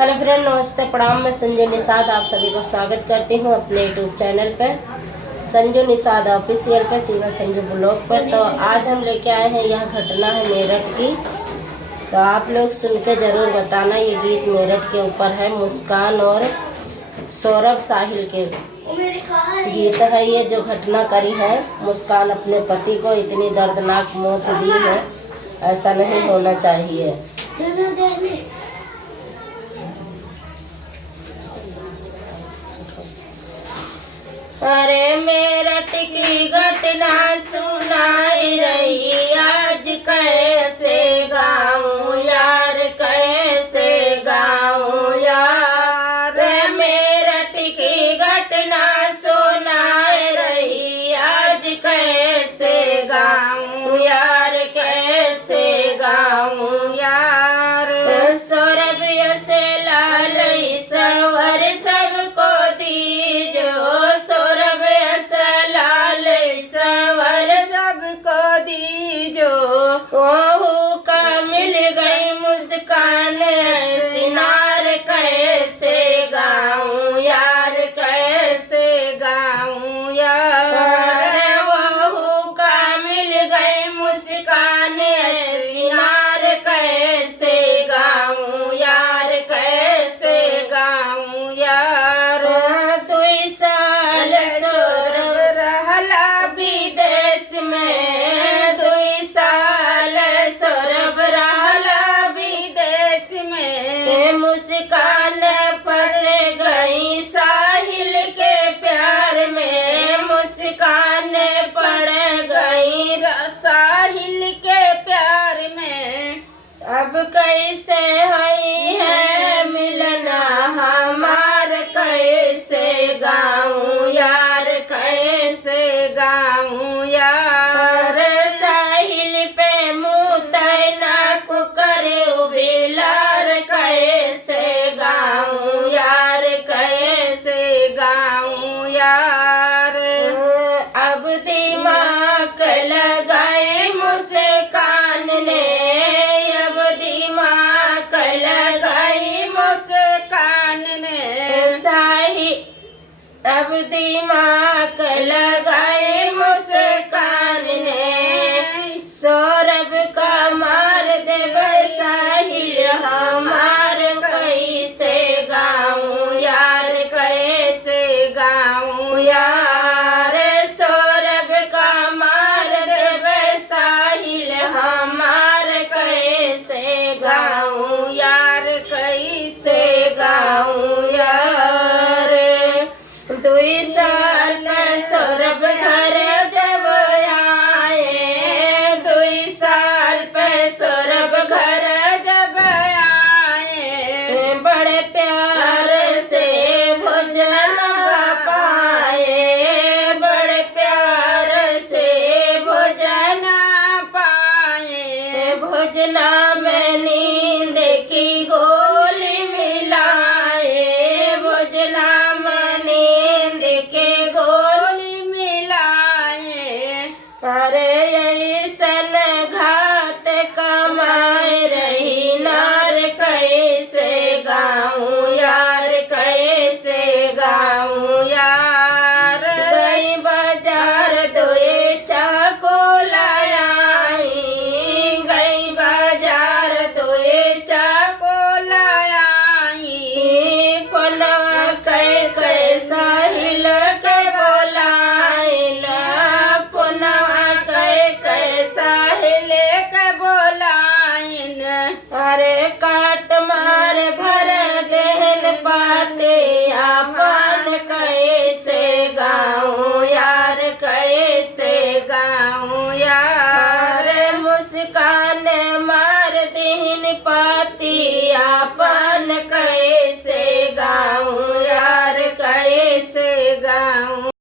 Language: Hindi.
हेलो फ्रेंड, नमस्ते, प्रणाम। मैं संजू निषाद आप सभी को स्वागत करती हूँ अपने यूट्यूब चैनल पर संजू निषाद ऑफिशियल पर, सीमा संजू ब्लॉग पर। तो आज हम लेके आए हैं, यह घटना है मेरठ की। तो आप लोग सुन के ज़रूर बताना। ये गीत मेरठ के ऊपर है, मुस्कान और सौरभ साहिल के गीत है। ये जो घटना करी है, मुस्कान अपने पति को इतनी दर्दनाक मौत दी है, ऐसा नहीं होना चाहिए। अरे मेरठ की घटना सुनाई रही, आज कैसे गाऊं यार, कैसे गाऊं यार। मेरठ की घटना सुनाई रही, आज कैसे गाऊं यार, कैसे गाऊं यार। सौरभ से लाल सवर सबको दीजो, सौरभ लाल सवर सबको दीजो। ओहू का मिल गई मुस्कान सिनार, कैसे गाऊं यार, कैसे गाऊं यार। ओहू का मिल गई मुस्कान सिनार, कैसे गाऊं यार, कैसे गाऊं यार। 2 साल सौरभ रहला विदेश में, 2 साल सौरभ रहला विदेश में। मुस्कान फंस गई साहिल के प्यार में, मुस्कान पड़ गई साहिल के प्यार में। अब कैसे हई है मिलना हमार, कैसे गाऊं यार, कैसे गाऊं यार। साहिल पे मुँह तैनाक करे उबिलार, कैसे गाऊं यार, कैसे गाऊं यार। अब दिमाग लगाए मुस्कान ने, अब दिमाग लगाई मुस्कान ने। अब दिमाग लगाए मुस्कान ने, सौरभ का मार देवे साहिल हमार, कैसे गाऊं यार, कैसे गाऊं यार। सौरभ का मार देवे साहिल हमार, कैसे गाऊं यार, कैसे गाऊं यार। 2 साल सौरभ घर जब आए, 2 साल पे सौरभ घर जब आए। बड़े प्यार से भोजन पाए, बड़े प्यार से भोजन पाए। भोजना में नींद की गोली मिलाए, भोजना में नींद की गोली मिलाए। अरे ऐसन घात कमाए रही नार, कैसे गाऊं यार, कैसे गाऊं यार। गई बाजार 2 चाको लायाई, गई बाजार 2 चाको लायाई। फोनवा कै साहिल के बोलाइला, फोनवा कै साहिल के बोलाइन। अरे काट मार भर देहन पाते आपन, कैसे गाऊं यार, कैसे गाऊं यार। मुस्कान मार देहन पाती आप